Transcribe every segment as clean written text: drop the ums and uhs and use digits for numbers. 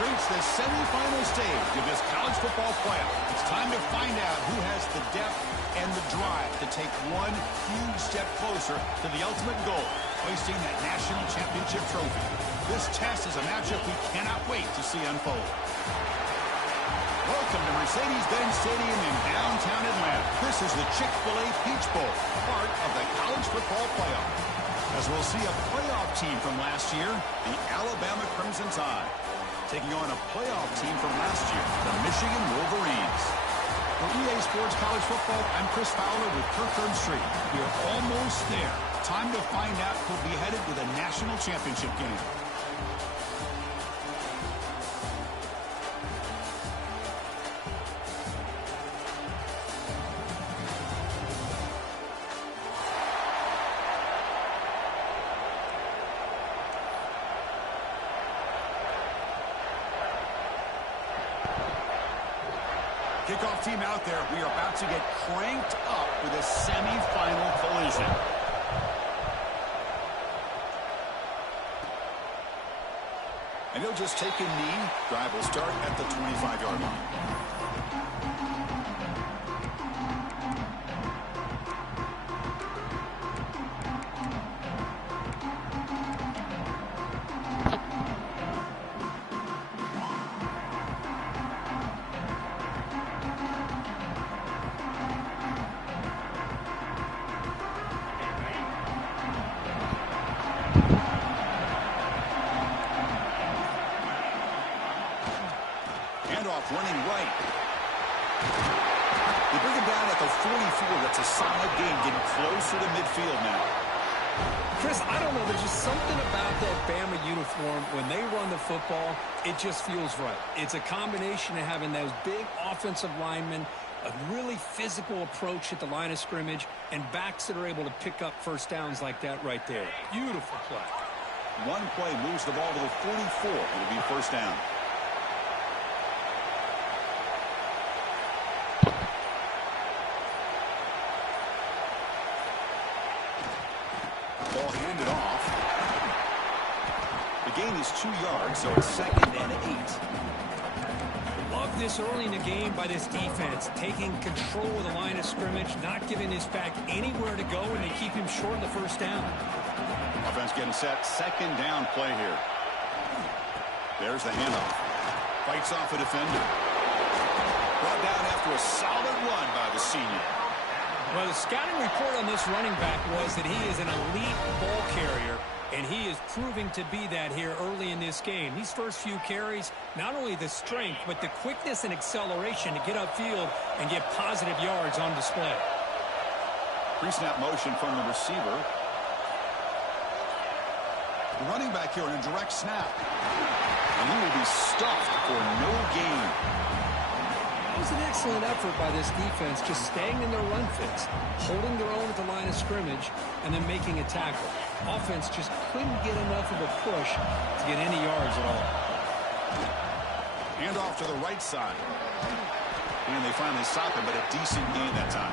reached the semifinal stage of this college football playoff. It's time to find out who has the depth and the drive to take one huge step closer to the ultimate goal, hoisting that national championship trophy. This test is a matchup we cannot wait to see unfold. Welcome to Mercedes-Benz Stadium in downtown Atlanta. This is the Chick-fil-A Peach Bowl, part of the college football playoff. As we'll see a playoff team from last year, the Alabama Crimson Tide, taking on a playoff team from last year, the Michigan Wolverines. For EA Sports College Football, I'm Chris Fowler with Kirk Street. We are almost there. Time to find out who'll be headed to the national championship game. Kickoff team out there. We are about to get cranked up with a semifinal collision. And he'll just take a knee. Drive will start at the 25-yard line. Running right. They bring him down at the 44. That's a solid gain, getting closer to midfield now. Chris, I don't know. There's just something about that Bama uniform. When they run the football, it just feels right. It's a combination of having those big offensive linemen, a really physical approach at the line of scrimmage, and backs that are able to pick up first downs like that right there. Beautiful play. One play moves the ball to the 44. It'll be first down. Ball handed off. The gain is 2 yards, so it's 2nd and 8. Love this early in the game by this defense, taking control of the line of scrimmage, not giving his back anywhere to go, and they keep him short of the first down. Offense getting set. 2nd down play here. There's the handoff. Fights off a defender. Brought down after a solid run by the senior. Well, the scouting report on this running back was that he is an elite ball carrier, and he is proving to be that here early in this game. These first few carries, not only the strength, but the quickness and acceleration to get upfield and get positive yards on display. Pre-snap motion from the receiver. The running back here in a direct snap. And he will be stuffed for no gain. It was an excellent effort by this defense, just staying in their run fits, holding their own at the line of scrimmage, and then making a tackle. Offense just couldn't get enough of a push to get any yards at all. Hand off to the right side. And they finally stop him, but a decent gain that time.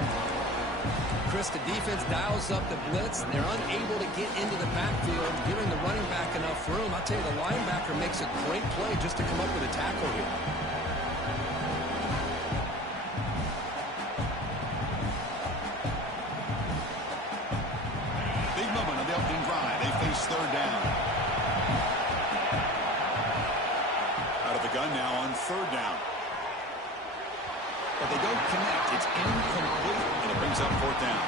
Chris, the defense dials up the blitz. They're unable to get into the backfield, giving the running back enough room. I tell you, the linebacker makes a great play just to come up with a tackle here. Third down. Out of the gun now on 3rd down. But they don't connect. It's incomplete, and it brings up 4th down.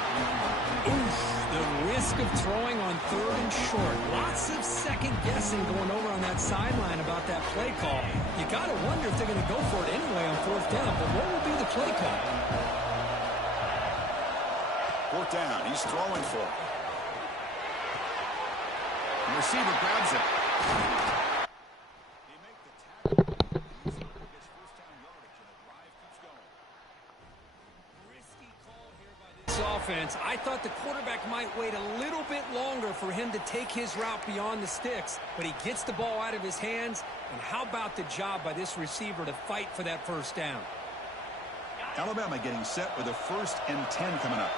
Oof, the risk of throwing on 3rd and short. Lots of second guessing going over on that sideline about that play call. You got to wonder if they're going to go for it anyway on 4th down, but what will be the play call? 4th down. He's throwing for it. The receiver grabs it. They make the tackle. Gets first down yardage, and the drive keeps going. Risky call here by this offense. I thought the quarterback might wait a little bit longer for him to take his route beyond the sticks, but he gets the ball out of his hands. And how about the job by this receiver to fight for that first down? Alabama getting set with a 1st and 10 coming up.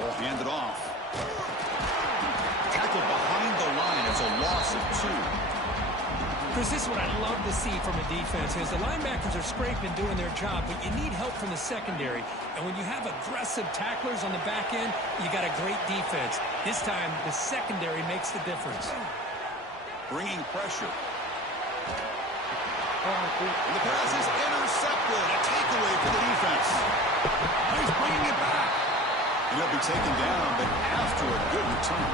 Ball handed off. loss of 2. Chris, this is what I love to see from a defense is the linebackers are scraping, doing their job, but you need help from the secondary. And when you have aggressive tacklers on the back end, you got a great defense. This time, the secondary makes the difference. Bringing pressure. And the pass is intercepted. A takeaway for the defense. He's bringing it back. And he'll be taken down, but after a good return.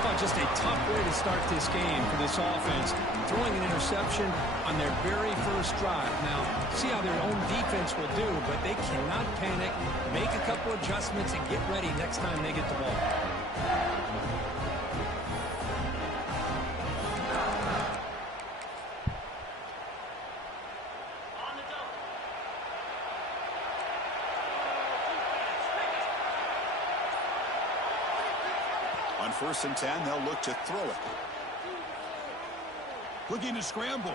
Oh, just a tough way to start this game for this offense. Throwing an interception on their very first drive. Now, see how their own defense will do, but they cannot panic, make a couple adjustments, and get ready next time they get the ball. On 1st and 10, they'll look to throw it. Looking to scramble.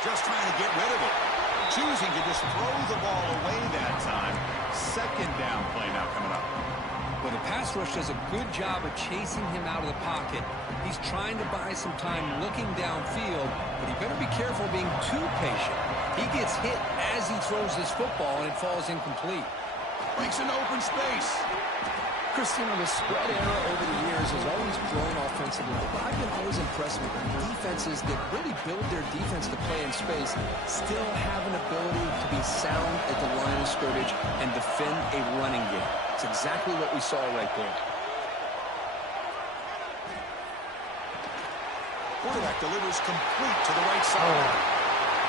Just trying to get rid of it. Choosing to just throw the ball away that time. 2nd down play now coming up. Well, the pass rush does a good job of chasing him out of the pocket. He's trying to buy some time looking downfield, but he better be careful being too patient. He gets hit as he throws this football, and it falls incomplete. Breaks into open space. Chris, you know, the spread era over the years has always grown offensively, but I've been always impressed with defenses that really build their defense to play in space, still have an ability to be sound at the line of scrimmage and defend a running game. It's exactly what we saw right there. Quarterback delivers complete to the right side.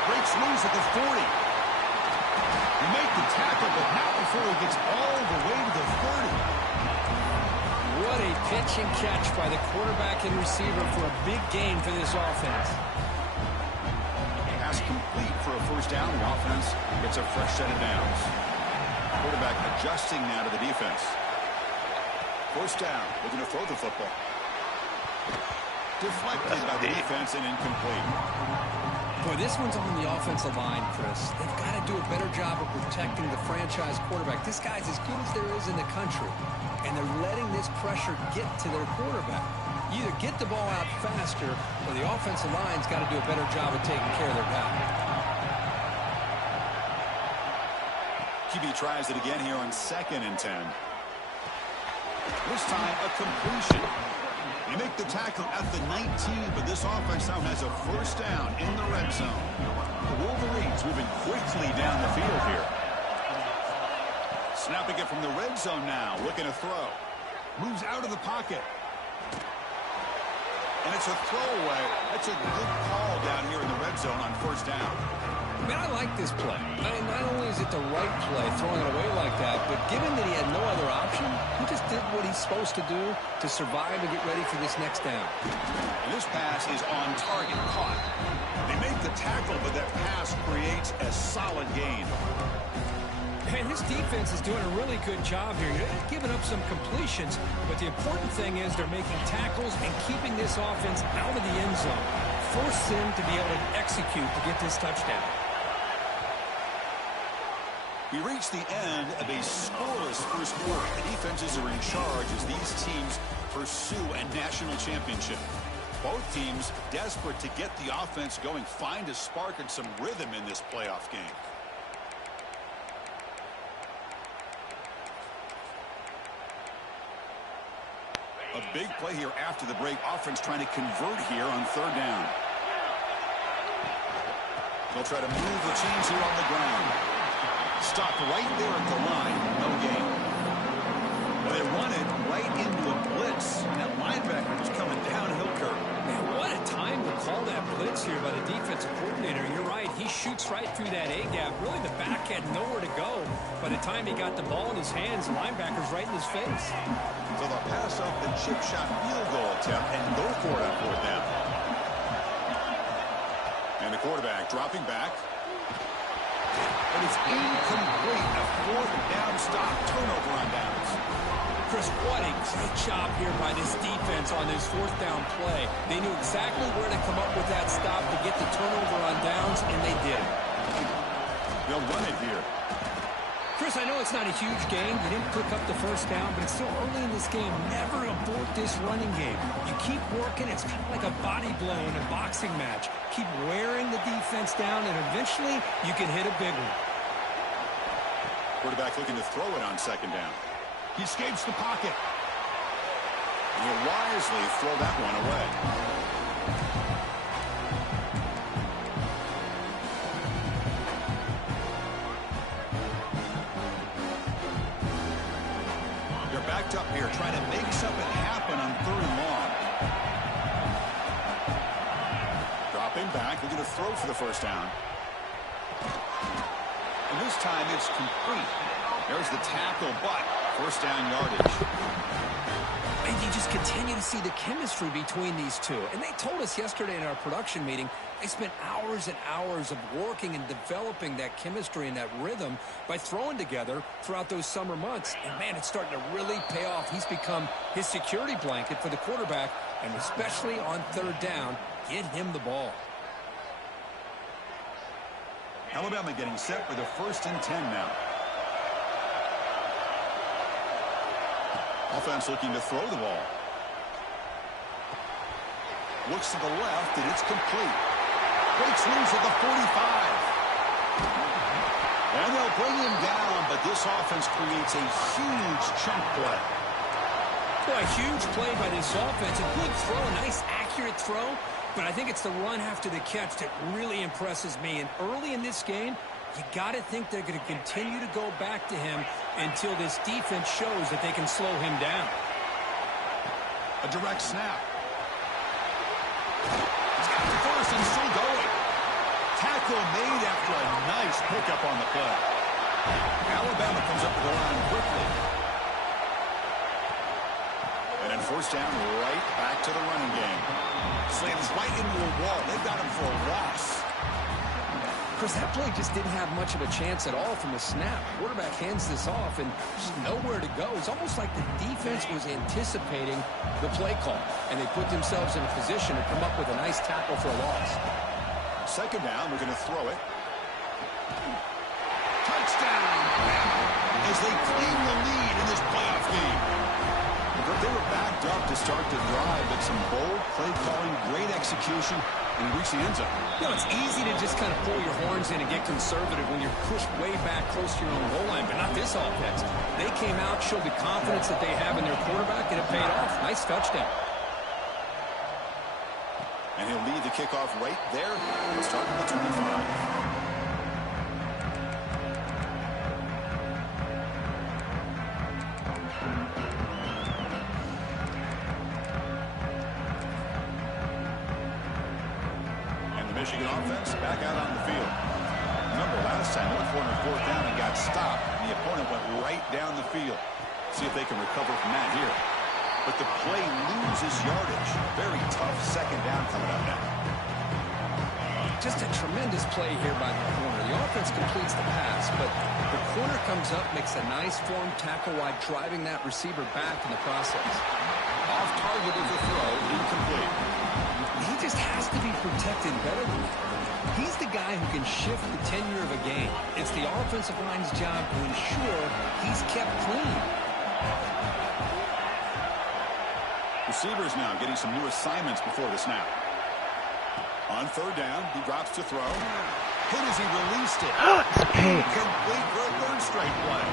Breaks loose at the 40. He made the tackle, but not before he gets all the way to the 30. What a pitch and catch by the quarterback and receiver for a big gain for this offense. Pass complete for a 1st down. The offense gets a fresh set of downs. Quarterback adjusting now to the defense. 1st down, looking to throw the football. Deflected by the defense and incomplete. Boy, this one's on the offensive line, Chris. They've got to do a better job of protecting the franchise quarterback. This guy's as good as there is in the country, and they're letting this pressure get to their quarterback. You either get the ball out faster, or the offensive line's got to do a better job of taking care of their guy. QB tries it again here on 2nd and 10. This time, a completion. They make the tackle at the 19, but this offense now has a 1st down in the red zone. The Wolverines moving quickly down the field here. Snapping it from the red zone now, looking to throw. Moves out of the pocket. And it's a throwaway. That's a good call down here in the red zone on 1st down. Man, I like this play. I mean, not only is it the right play, throwing it away like that, but given that he had no other option, he just did what he's supposed to do to survive and get ready for this next down. And this pass is on target, caught. They make the tackle, but that pass creates a solid gain. And this defense is doing a really good job here. They're giving up some completions, but the important thing is they're making tackles and keeping this offense out of the end zone. Force them to be able to execute to get this touchdown. We reach the end of a scoreless 1st quarter. The defenses are in charge as these teams pursue a national championship. Both teams desperate to get the offense going, find a spark and some rhythm in this playoff game. A big play here after the break. Offense trying to convert here on 3rd down. They'll try to move the chains here on the ground. Stopped right there at the line. No gain. Well, they run it right into a blitz. And that linebacker is coming downhill curve. Man, what a time to call that blitz here by the defensive coordinator. You're right. He shoots right through that A-gap. Really, the back had nowhere to go. By the time he got the ball in his hands, the linebacker's right in his face. So they'll pass up the chip shot field goal attempt and go for it on 4th down. And the quarterback dropping back. But it's incomplete. A 4th down stop. Turnover on downs. Chris, what a great job here by this defense on this 4th down play. They knew exactly where to come up with that stop to get the turnover on downs, and they did. They'll run it here. Chris, I know it's not a huge game. You didn't pick up the first down, but it's still early in this game. Never abort this running game. You keep working. It's kind of like a body blow in a boxing match. Keep wearing the defense down, and eventually you can hit a big one. Quarterback looking to throw it on second down. He escapes the pocket. He'll wisely throw that one away. They're backed up here, trying to make something happen on third and long. Dropping back, looking to throw for the first down. And this time it's complete. There's the tackle, but first down yardage. And you just continue to see the chemistry between these two. And they told us yesterday in our production meeting, they spent hours and hours of working and developing that chemistry and that rhythm by throwing together throughout those summer months. And, man, it's starting to really pay off. He's become his security blanket for the quarterback, and especially on third down, get him the ball. Alabama getting set for the 1st and 10 now. Offense looking to throw the ball. Looks to the left, and it's complete. Breaks loose at the 45. And they'll bring him down, but this offense creates a huge chunk play. Boy, a huge play by this offense. A good throw, a nice accurate throw. But I think it's the run after the catch that really impresses me. And early in this game, you got to think they're going to continue to go back to him until this defense shows that they can slow him down. A direct snap. He's got the first and still going. Tackle made after a nice pickup on the play. Alabama comes up with the line quickly. And then first down, right back to the running game. Slams right into a wall. They've got him for a loss. Chris, that play just didn't have much of a chance at all from the snap. Quarterback hands this off and just nowhere to go. It's almost like the defense was anticipating the play call, and they put themselves in a position to come up with a nice tackle for a loss. Second down, we're going to throw it. Touchdown! As they claim the lead in this playoff game. They were backed up to start the drive, but some bold play calling, great execution, and reach the end zone. You know, it's easy to just kind of pull your horns in and get conservative when you're pushed way back close to your own goal line, but not this offense. They came out, showed the confidence that they have in their quarterback, and it paid off. Nice touchdown. And he'll lead the kickoff right there. We'll start at the 25. Michigan offense back out on the field. Remember, last time they went for it on fourth down and got stopped. The opponent went right down the field. See if they can recover from that here. But the play loses yardage. Very tough second down coming up now. Just a tremendous play here by the corner. The offense completes the pass, but the corner comes up, makes a nice form tackle while driving that receiver back in the process. Off target with the throw, incomplete. He just has to be protected better than that. He's the guy who can shift the tenure of a game. It's the offensive line's job to ensure he's kept clean. Receivers now getting some new assignments before the snap. On third down, he drops to throw. Hit as he released it. Complete for a third straight play.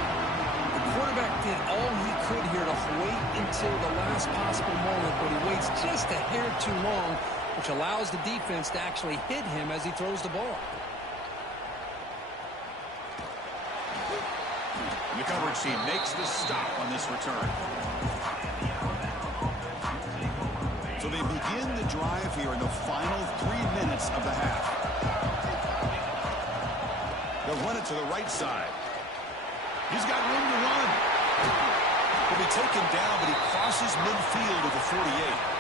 The quarterback did all he could here to wait until the last possible moment, but he waits just a hair too long, which allows the defense to actually hit him as he throws the ball. And the coverage team makes the stop on this return. So they begin the drive here in the final 3 minutes of the half. They'll run it to the right side. He's got room to run. He'll be taken down, but he crosses midfield at the 48.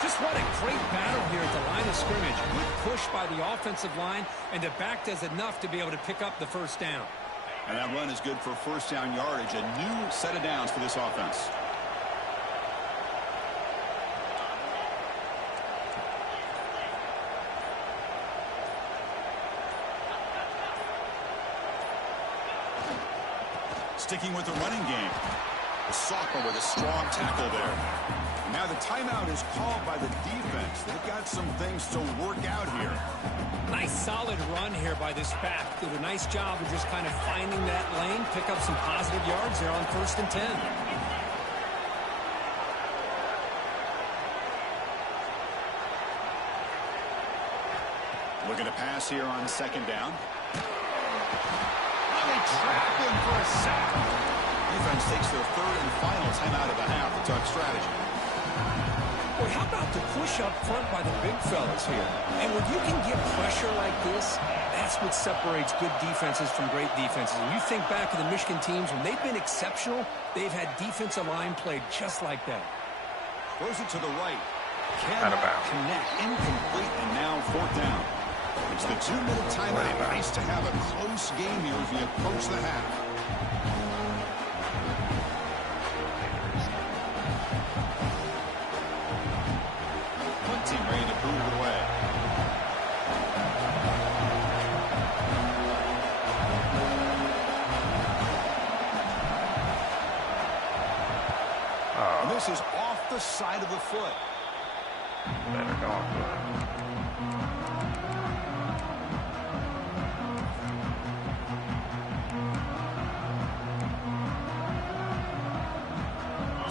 Just what a great battle here at the line of scrimmage. Good push by the offensive line, and the back does enough to be able to pick up the first down. And that run is good for first down yardage. A new set of downs for this offense. sticking with the running game. The sophomore with a strong tackle there. Now the timeout is called by the defense. They've got some things to work out here. Nice solid run here by this back. Did a nice job of just kind of finding that lane, pick up some positive yards there on 1st and 10. Looking to pass here on 2nd down. They trap him for a sack. Defense takes their 3rd and final timeout of the half. A tough strategy. Boy, how about the push up front by the big fellas here? And when you can get pressure like this, that's what separates good defenses from great defenses. And you think back to the Michigan teams, when they've been exceptional, they've had defensive line played just like that. Throws it to the right. Cannot connect. Incomplete, and now 4th down. It's the 2-minute timeout. Nice to have a close game here as we approach the half. Punt team ready to boot it away. And this is off the side of the foot. Better go on.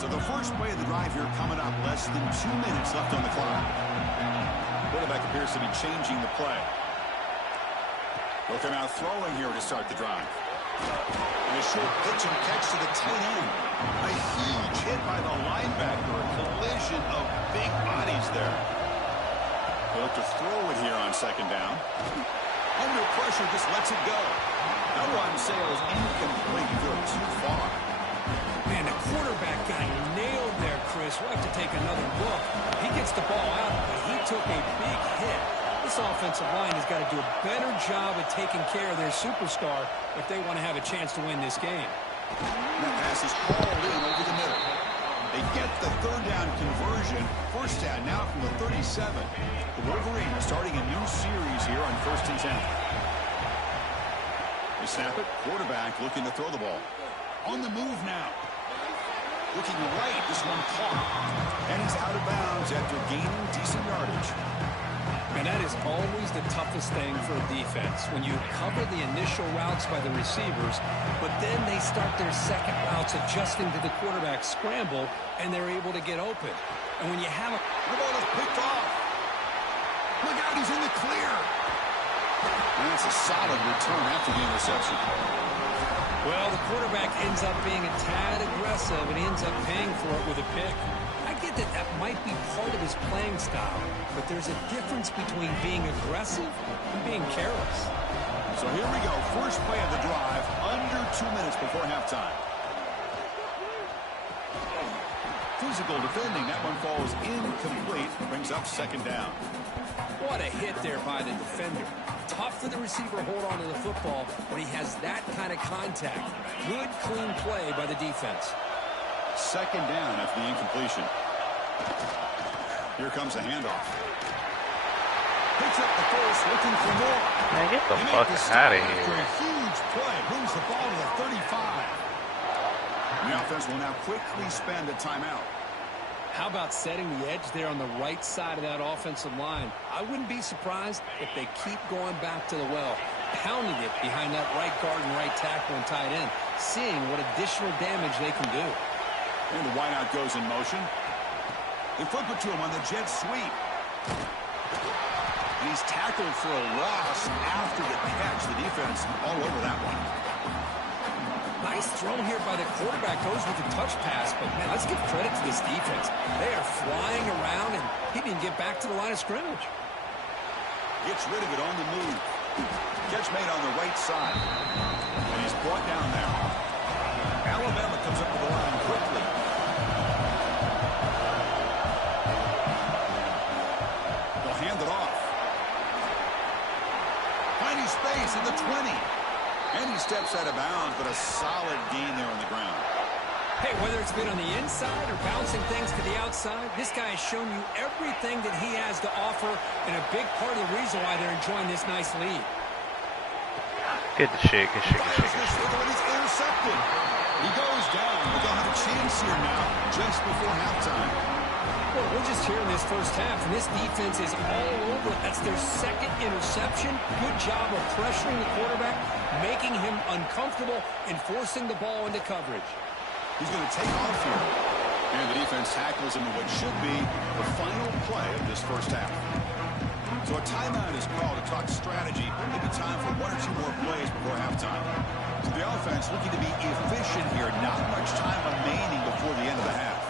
So the first play of the drive here coming up. Less than 2 minutes left on the clock. Quarterback appears to be changing the play. Looking out throwing here to start the drive. And a short pitch and catch to the tight end. A huge hit by the linebacker. A collision of big bodies there. He'll have to throw it here on 2nd down. Under pressure, just lets it go. That one sails incomplete. Go too far. Man, the quarterback got nailed there, Chris. We'll have to take another look. He gets the ball out, but he took a big hit. This offensive line has got to do a better job at taking care of their superstar if they want to have a chance to win this game. That pass is hauled in over the middle. They get the 3rd down conversion. 1st down now from the 37. The Wolverines starting a new series here on 1st and 10. They snap it. Quarterback looking to throw the ball. On the move now. Looking right. This one caught. And he's out of bounds after gaining decent yardage. And that is always the toughest thing for a defense, when you cover the initial routes by the receivers, but then they start their second routes adjusting to the quarterback scramble, and they're able to get open. And when you have a... The ball is picked off. Look out, he's in the clear. And that's a solid return after the interception. Well, the quarterback ends up being a tad aggressive, and he ends up paying for it with a pick. I get that that might be part of his playing style, but there's a difference between being aggressive and being careless. So here we go. First play of the drive, under 2 minutes before halftime. Physical defending. That one falls incomplete. Brings up 2nd down. What a hit there by the defender. Tough for the receiver to hold on to the football when he has that kind of contact. Good, clean play by the defense. 2nd down after the incompletion. Here comes the handoff. Picks up the first, looking for more. Man, get the fuck out of here. After a huge play, moves the ball to the 35. The offense will now quickly spend a timeout. How about setting the edge there on the right side of that offensive line? I wouldn't be surprised if they keep going back to the well, pounding it behind that right guard and right tackle and tight end, seeing what additional damage they can do. And the wideout goes in motion. They flip it to him on the jet sweep. And he's tackled for a loss after the catch. The defense all over that one. Nice throw here by the quarterback. Goes with the touch pass. But, man, let's give credit to this defense. They are flying around, and he didn't get back to the line of scrimmage. Gets rid of it on the move. Catch made on the right side. And he's brought down there. Alabama comes up to the line quickly. They'll hand it off. Finding space at the 20. And he steps out of bounds, but a solid gain there on the ground. Hey, whether it's been on the inside or bouncing things to the outside, this guy has shown you everything that he has to offer, and a big part of the reason why they're enjoying this nice lead. Good shit, good shit, good shit, good shit. He's intercepted. He goes down, but they'll have a chance here now, just before halftime. Well, we're just here in this first half, and this defense is all over it. That's their second interception. Good job of pressuring the quarterback, making him uncomfortable, and forcing the ball into coverage. He's going to take off here. And the defense tackles him in what should be the final play of this first half. So a timeout is called to talk strategy. Maybe time for one or two more plays before halftime. So the offense looking to be efficient here. Not much time remaining before the end of the half.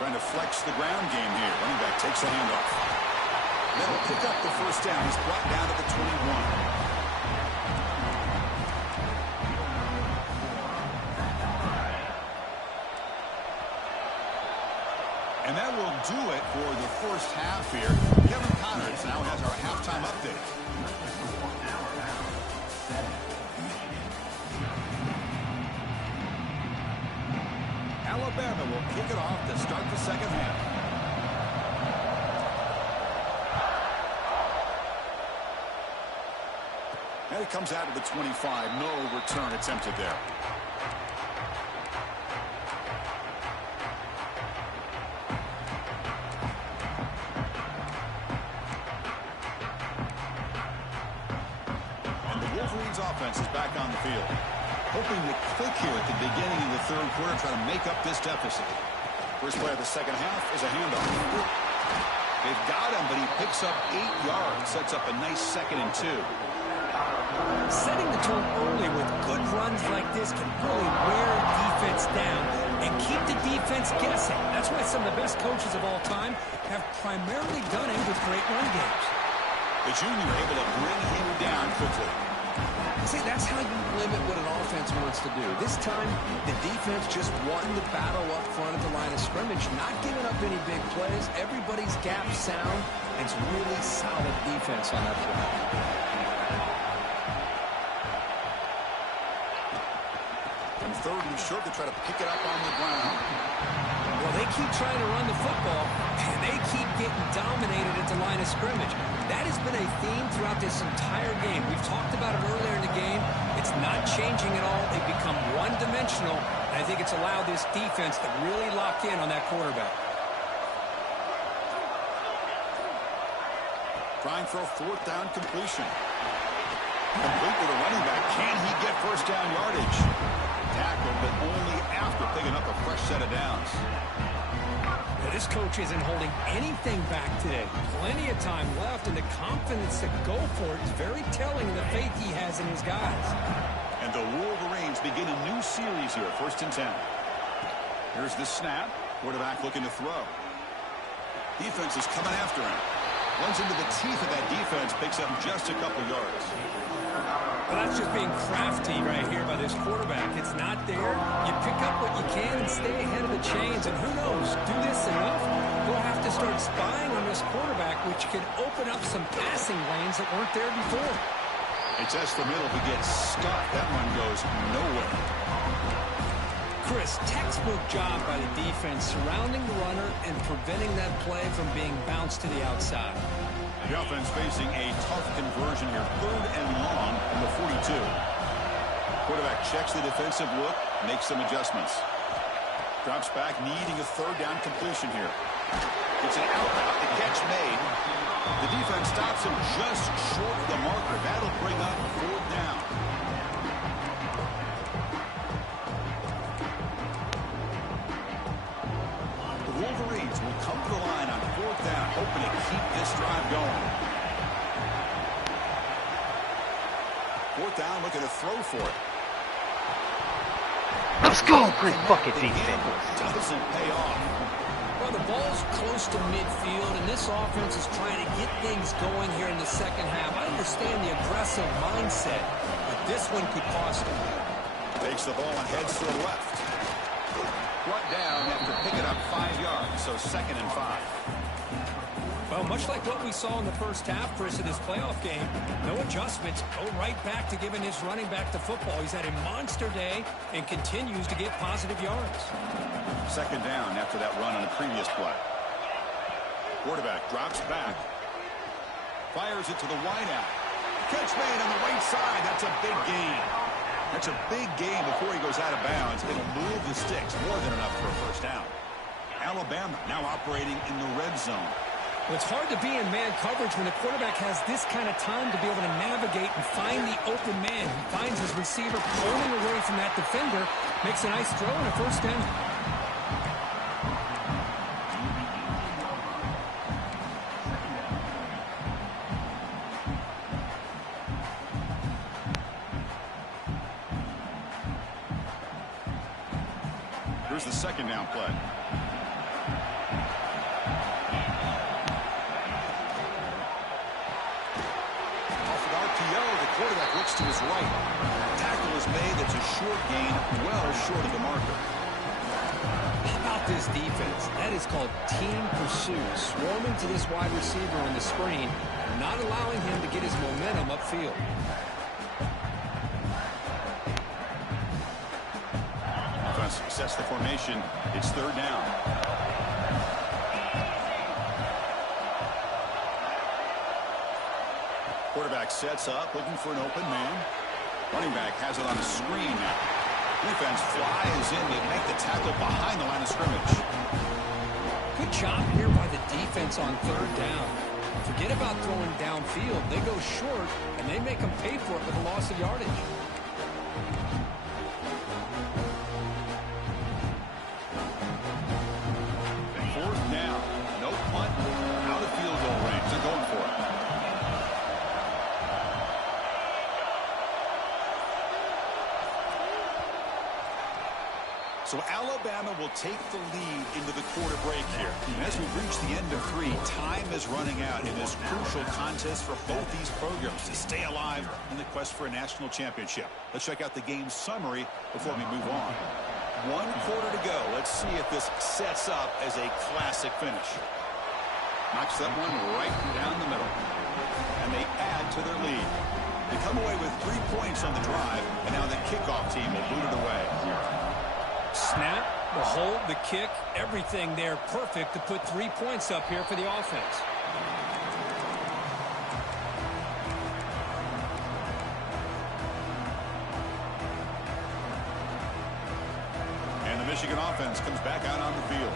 Trying to flex the ground game here. Running back takes a handoff. That'll pick up the first down. He's brought down to the 21. And that will do it for the first half here. Kevin Connors now has our halftime update. Alabama will kick it off to start the second half. And it comes out to the 25. No return attempted there. Offense is back on the field. Hoping to click here at the beginning of the third quarter, trying to make up this deficit. First play of the second half is a handoff. They've got him, but he picks up 8 yards. Sets up a nice 2nd and 2. Setting the tone early with good runs like this can really wear a defense down and keep the defense guessing. That's why some of the best coaches of all time have primarily done it with great run games. The junior able to bring him down quickly. See, that's how you limit what an offense wants to do. This time, the defense just won the battle up front at the line of scrimmage, not giving up any big plays. Everybody's gap sound, and it's really solid defense on that play. And 3rd and short to try to pick it up on the ground. Well, they keep trying to run the football, and they keep getting dominated at the line of scrimmage. That has been a theme throughout this entire game. We've talked about it earlier in the game. It's not changing at all. They've become one-dimensional, and I think it's allowed this defense to really lock in on that quarterback. Trying for a 4th down completion. Complete with a running back. Can he get first down yardage? Tackled, but only after picking up a fresh set of downs. Now, this coach isn't holding anything back today. Plenty of time left, and the confidence to go for it is very telling of the faith he has in his guys. And the Wolverines begin a new series here, 1st and 10. Here's the snap. Quarterback looking to throw. Defense is coming after him. Runs into the teeth of that defense, picks up just a couple yards. Well, that's just being crafty right here by this quarterback. It's not there. You pick up what you can and stay ahead of the chains. And who knows, do this enough, we'll have to start spying on this quarterback, which could open up some passing lanes that weren't there before. It's just the middle who gets stuck. That one goes nowhere. Chris, textbook job by the defense surrounding the runner and preventing that play from being bounced to the outside. The offense facing a tough conversion here. 3rd and long from the 42. Quarterback checks the defensive look, makes some adjustments. Drops back, needing a 3rd down completion here. It's an out route. The catch made. The defense stops him just short of the marker. That'll bring up 4th down. The Wolverines will come to the line on 4th down, hoping to keep this drive going. 4th down, looking to throw for it. Let's go! Great fucking defense. Doesn't pay off. Well, the ball's close to midfield, and this offense is trying to get things going here in the second half. I understand the aggressive mindset, but this one could cost him. Takes the ball and heads to the left. Brought down after picking up 5 yards, so 2nd and 5. Well, much like what we saw in the first half, Chris, of this playoff game, no adjustments. Go right back to giving his running back the football. He's had a monster day and continues to get positive yards. 2nd down after that run on a previous play. Quarterback drops back. Fires it to the wideout. Catch made on the right side. That's a big gain. That's a big gain before he goes out of bounds. It'll move the sticks, more than enough for a first down. Alabama now operating in the red zone. Well, it's hard to be in man coverage when the quarterback has this kind of time to be able to navigate and find the open man. He finds his receiver pulling away from that defender, makes a nice throw and a first down. Here's the second down play. Quarterback looks to his right. Tackle is made. That's a short gain, well short of the marker. How about this defense? That is called team pursuit. Swarming to this wide receiver on the screen, not allowing him to get his momentum upfield. Offense sets the formation. It's third down. Quarterback sets up, looking for an open man. Running back has it on the screen now. Defense flies in to make the tackle behind the line of scrimmage. Good job here by the defense on third down. Forget about throwing downfield. They go short, and they make them pay for it with a loss of yardage. Fourth down. No punt. Out of field goal range. They're going for it. So Alabama will take the lead into the quarter break here. And as we reach the end of 3, time is running out in this crucial contest for both these programs to stay alive in the quest for a national championship. Let's check out the game summary before we move on. 1 quarter to go. Let's see if this sets up as a classic finish. Knocks that one right down the middle. And they add to their lead. They come away with 3 points on the drive, and now the kickoff team will boot it away. Snap, the hold, the kick, everything there perfect to put 3 points up here for the offense. And the Michigan offense comes back out on the field.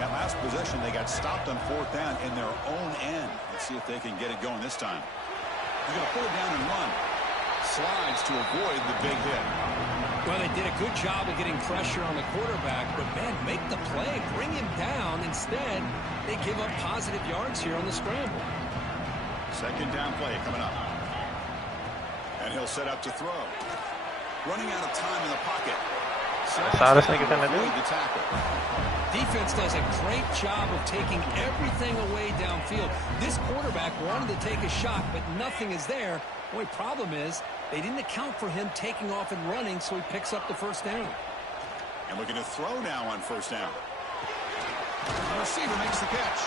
That last possession, they got stopped on 4th down in their own end. Let's see if they can get it going this time. They're going to pull it down and run. Slides to avoid the big hit. Well, they did a good job of getting pressure on the quarterback, but, man, make the play. Bring him down. Instead, they give up positive yards here on the scramble. Second down play coming up. And he'll set up to throw. Running out of time in the pocket. The tackle. Defense does a great job of taking everything away downfield. This quarterback wanted to take a shot, but nothing is there. The only problem is they didn't account for him taking off and running, so he picks up the first down. And looking to throw now on first down. The receiver makes the catch.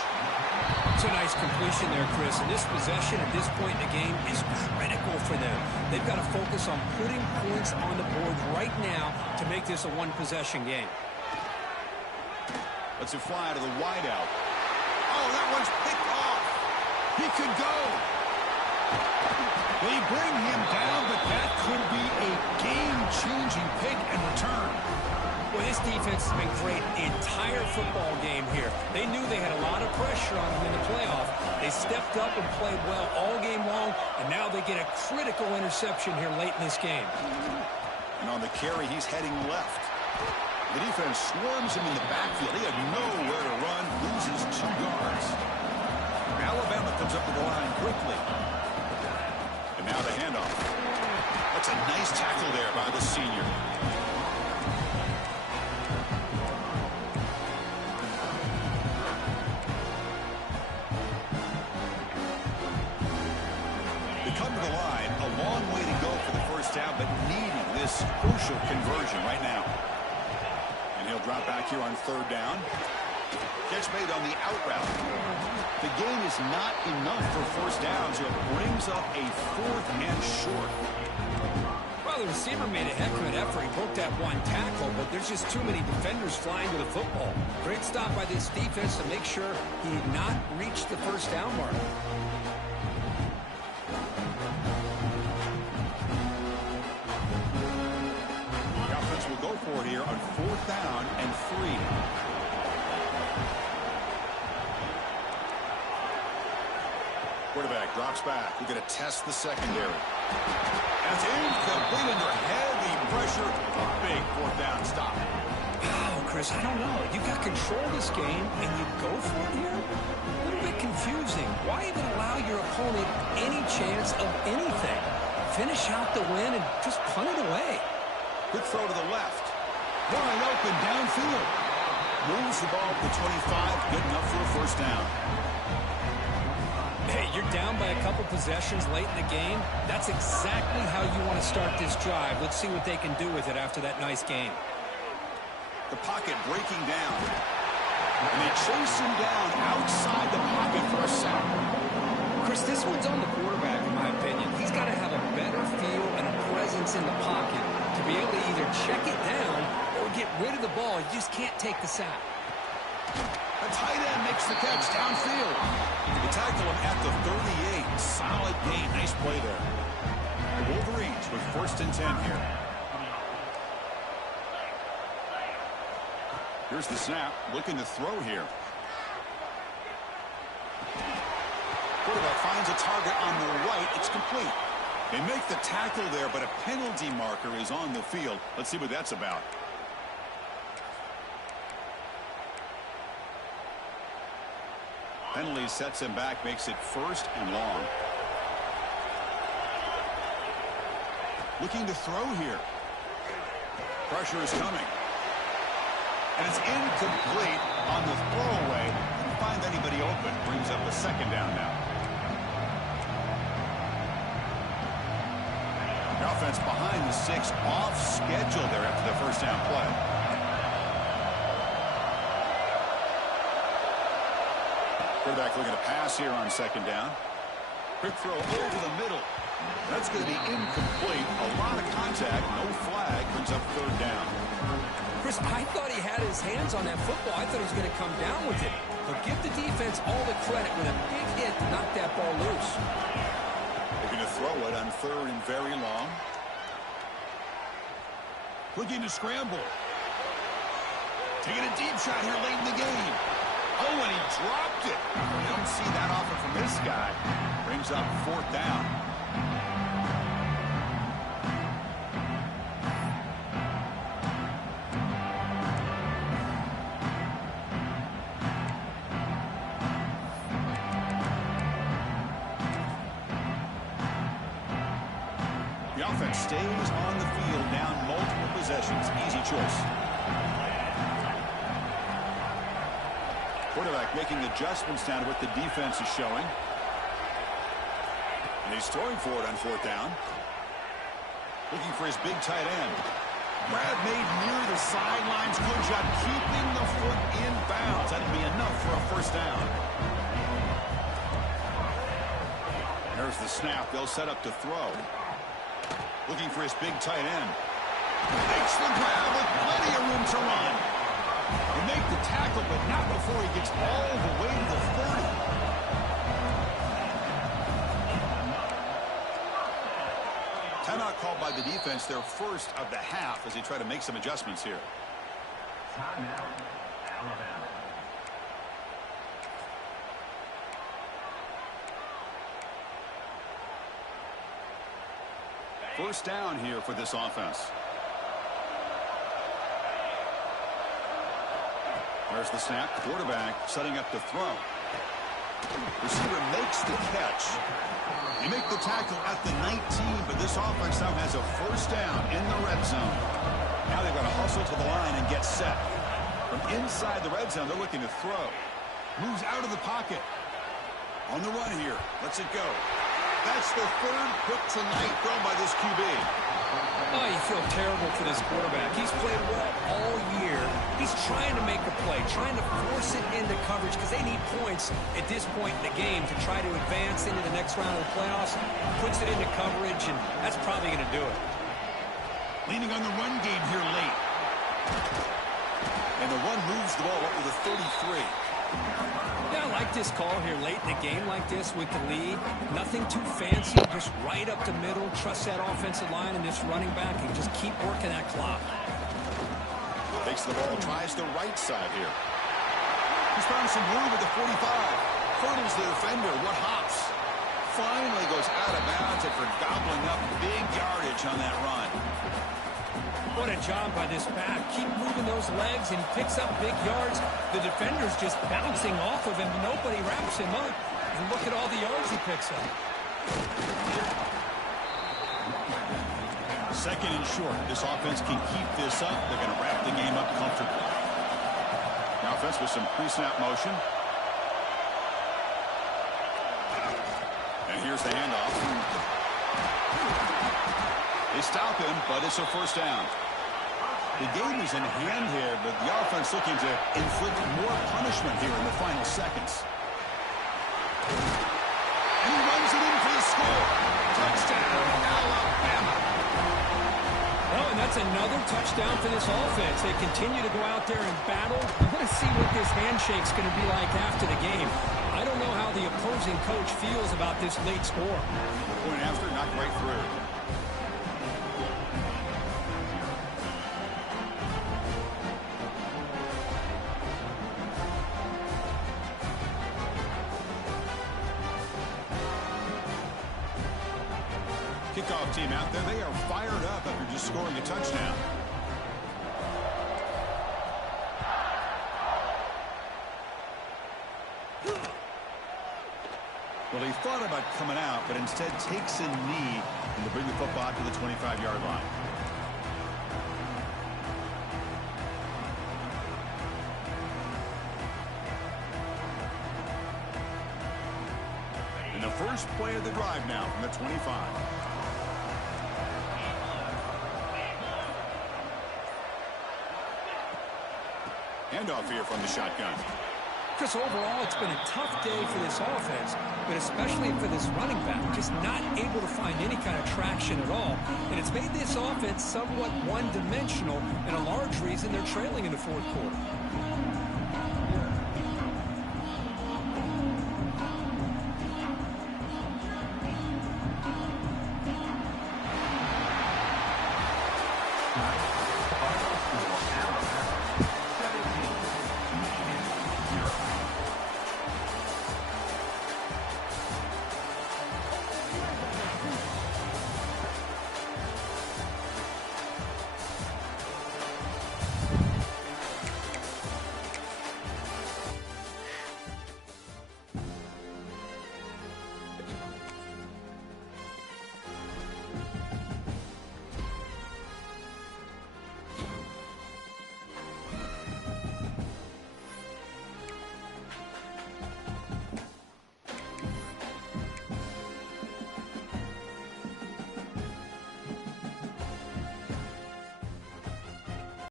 It's a nice completion there, Chris. And this possession at this point in the game is critical for them. They've got to focus on putting points on the board right now to make this a one-possession game. Let's it fly to the wideout. Oh, that one's picked off. He could go. They bring him down, but that could be a game-changing pick and return. Well, this defense has been great the entire football game here. They knew they had a lot of pressure on them in the playoff. They stepped up and played well all game long, and now they get a critical interception here late in this game. And on the carry, he's heading left. The defense swarms him in the backfield. He had nowhere to run, loses 2 yards. Alabama comes up to the line quickly. And now the handoff. That's a nice tackle there by the senior. They come to the line, a long way to go for the first down, but needing this crucial conversion right now. And he'll drop back here on third down. Catch made on the out route. The gain is not enough for first down, so it brings up a 4th and short. Well, the receiver made a heck of an effort. He broke that one tackle, but there's just too many defenders flying to the football. Great stop by this defense to make sure he did not reach the first down mark. for it here on 4th down and 3. Quarterback drops back. We're going to test the secondary. That's incomplete under heavy pressure. A big 4th down stop. Oh, Chris, I don't know. You've got control of this game, and you go for it here? A little bit confusing. Why even allow your opponent any chance of anything? Finish out the win and just punt it away. Good throw to the left. Wide open downfield. Moves the ball to 25. Good enough for a 1st down. Hey, you're down by a couple possessions late in the game. That's exactly how you want to start this drive. Let's see what they can do with it after that nice game. The pocket breaking down. And they chase him down outside the pocket for a sack. Chris, this one's on the quarterback, in my opinion. He's got to have a better feel and a presence in the pocket to be able to either check it down or get rid of the ball. You just can't take the sack. The tight end makes the catch downfield. They tackle him at the 38. Solid gain. Nice play there. The Wolverines with 1st and 10 here. Here's the snap. Looking to throw here. Quarterback finds a target on the right. It's complete. They make the tackle there, but a penalty marker is on the field. Let's see what that's about. Penalty sets him back, makes it 1st and long. Looking to throw here. Pressure is coming. And it's incomplete on the throwaway. Didn't find anybody open. Brings up a 2nd down now. The offense behind the 6, off schedule there after the 1st down play. Quarterback looking to pass here on 2nd down. Quick throw over the middle. That's going to be incomplete. A lot of contact. No flag. Brings up 3rd down. Chris, I thought he had his hands on that football. I thought he was going to come down with it. But give the defense all the credit with a big hit to knock that ball loose. They're going to throw it on 3rd and very long. Looking to scramble. Taking a deep shot here late in the game. Oh, and he dropped it. You don't see that often from this guy. Brings up 4th down. The offense stays on the field down multiple possessions. Easy choice. Quarterback making adjustments down to what the defense is showing. And he's throwing for it on 4th down. Looking for his big tight end. Grab made near the sidelines. Good job keeping the foot in bounds. That'll be enough for a 1st down. There's the snap. They'll set up to throw. Looking for his big tight end. Makes the grab with plenty of room to run. They make the tackle, but not before he gets all the way to the 30. Timeout called by the defense, their 1st of the half, as they try to make some adjustments here. Timeout, Alabama. First down here for this offense. There's the snap. Quarterback setting up to throw. Receiver makes the catch. They make the tackle at the 19, but this offense now has a 1st down in the red zone. Now they've got to hustle to the line and get set. From inside the red zone, they're looking to throw. Moves out of the pocket. On the run here. Lets it go. That's the 3rd pick tonight thrown by this QB. Oh, you feel terrible for this quarterback. He's played well all year. He's trying to make a play, trying to force it into coverage because they need points at this point in the game to try to advance into the next round of the playoffs. Puts it into coverage, and that's probably going to do it. Leaning on the run game here late. And the run moves the ball up to the 33. Yeah, I like this call here late in the game like this with the lead. Nothing too fancy, just right up the middle. Trust that offensive line and this running back and just keep working that clock. Takes the ball, tries the right side here. He's found some room at the 45. Hurdles the defender. What hops? Finally goes out of bounds after gobbling up big yardage on that run. What a job by this back. Keep moving those legs, and he picks up big yards. The defender's just bouncing off of him. Nobody wraps him up. And look at all the yards he picks up. Second and short. This offense can keep this up. They're going to wrap the game up comfortably. The offense with some pre-snap motion. And here's the handoff. They stop him, but it's a first down. The game is in hand here, but the offense looking to inflict more punishment here in the final seconds. And he runs it in for the score. Touchdown, Alabama. Well, and that's another touchdown for this offense. They continue to go out there and battle. I want to see what this handshake's going to be like after the game. I don't know how the opposing coach feels about this late score. Point after, knocked right through. Kickoff team out there. They are fired up after just scoring a touchdown. Well, he thought about coming out, but instead takes a knee and to bring the football to the 25-yard line. And the first play of the drive now from the 25. Handoff here from the shotgun. Chris, overall, it's been a tough day for this offense, but especially for this running back, just not able to find any kind of traction at all. And it's made this offense somewhat one-dimensional, and a large reason they're trailing in the fourth quarter.